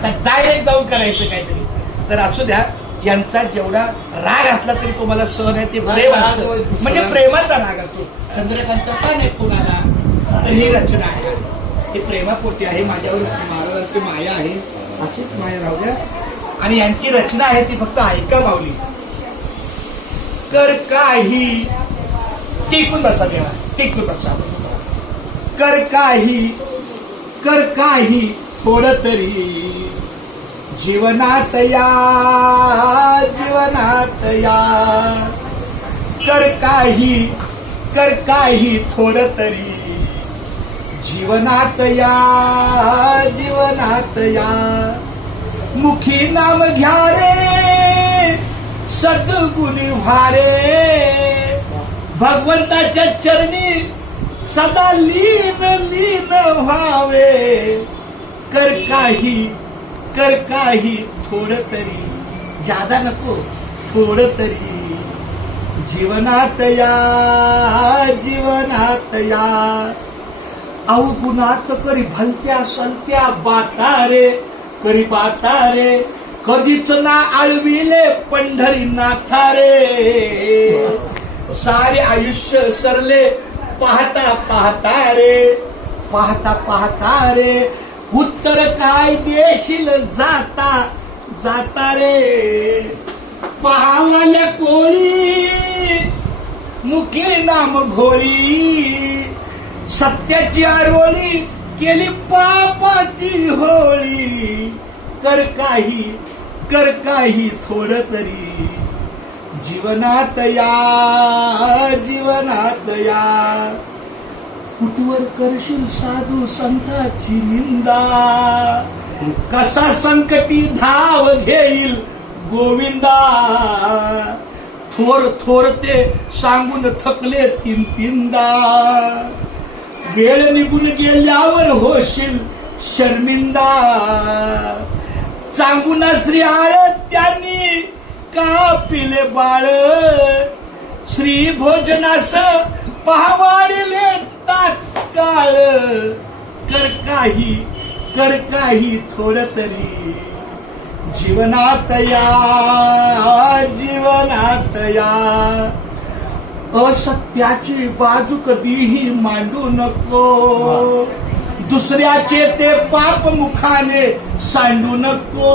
आता डायरेक्ट जाऊन करायचं काहीतरी. तर असू द्या, यांचा जेवढा राग असला तरी तुम्हाला सहन आहे, ते प्रेम असतं, म्हणजे प्रेमाचा राग असतो. चंद्रकांतचा का नाही कोणाला, तर ही रचना आहे, ही प्रेमापोटी आहे, माझ्यावर महाराजांची माया आहे, अशीच माया राहू द्या. आणि यांची रचना आहे ती फक्त ऐका माऊली. कर काही, टिकून बसा देवा, टिकून बसा. कर काही थोडं तरी जीवनात या, जीवनात या. कर काही थोडं तरी जीवनात या, जीवनात या. मुखी नाम घ्या रे सद्गुणी व्हारे, भगवंताच्या चरणी सदा लीन लीन व्हावे. कर काही थोडं तरी, जादा नको, थोडं तरी जीवनात या, जीवनात या. अवगुणात करी भलत्या सलत्या बाता रे, करी बाता रे, कधीच ना आळविले पंढरीनाथा रे. सारे आयुष्य सरले पाहता पाहता रे, पाहता पाहता रे. उत्तर काय देशील जाता जाता रे. पाहावल्या कोळी मुखी नाम घोळी, सत्याची आरोळी केली पापाची होळी. कर काही थोडं तरी जीवनात या, जीवनात या. कुठवर करशील साधू संताची निंदा, कसा संकटी धाव घेईल गोविंदा. थोर ते सांगून थकले तीनदा, वेळ निघून गेल्यावर होशील शर्मिंदा. चांगून श्री आळ त्यांनी का पिले बाळ, श्री भोजनास पहावाडिले तात्काळ. कर काही थोडं तरी जीवनात या, जीवनात या. असत्याची बाजू कधीही मांडू नको, दुसऱ्याचे ते पाप मुखाने सांडू नको.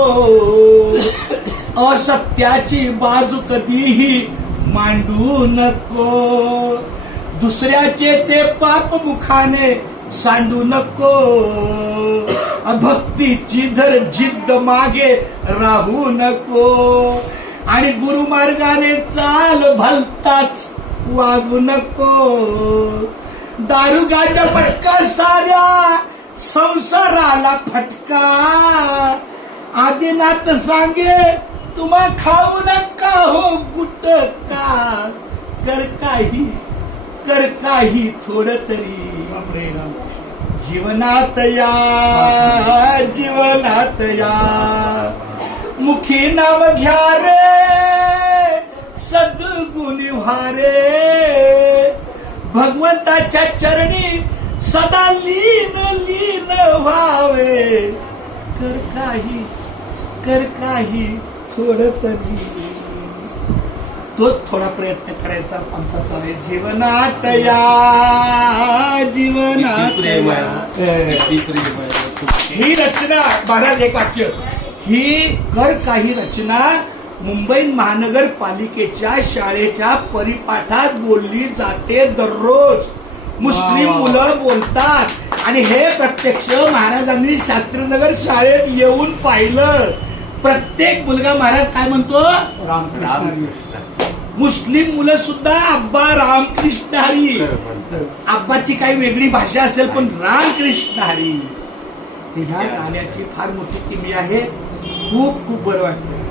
असत्याची बाजू कधीही मांडू नको, दुसऱ्याचे ते पाप मुखाने सांडू नको. भक्तीची धर जिद्द मागे राहू नको, आणि गुरुमार्गाने चाल भलताच वागू नको. दारुगाच्या फटका साऱ्या संसाराला फटका, आदिनाथ सांगे तुम्हा खाऊ नका हो गुटका. कर काही थोडं तरी जीवनात या, जीवनात या. मुखी नाम घ्या रे सद्गुणी व्हारे, भगवंताच्या चरणी सदा लीन लीन व्हावे. कर काही थोडं तरी, तोच थोडा प्रयत्न करायचा आमचा चालेल. जीवनात या, जीवनात या. ही रचना महाराज एक वाक्य, ही कर काही रचना मुंबई महानगरपालिकेच्या शाळेच्या परिपाठात बोलली जाते दररोज. मुस्लिम मुलं बोलतात, आणि हे प्रत्यक्ष महाराजांनी शास्त्रीनगर शाळेत येऊन पाहिलं. प्रत्येक मुलगा महाराज काय म्हणतो, मुस्लिम मुलं सुद्धा अब्बा रामकृष्ण हरी. अब्बाची काही वेगळी भाषा असेल, पण रामकृष्ण हरी. ह्या गाण्याची फार मोठी किमया आहे. खूप खूप बरं वाटतं.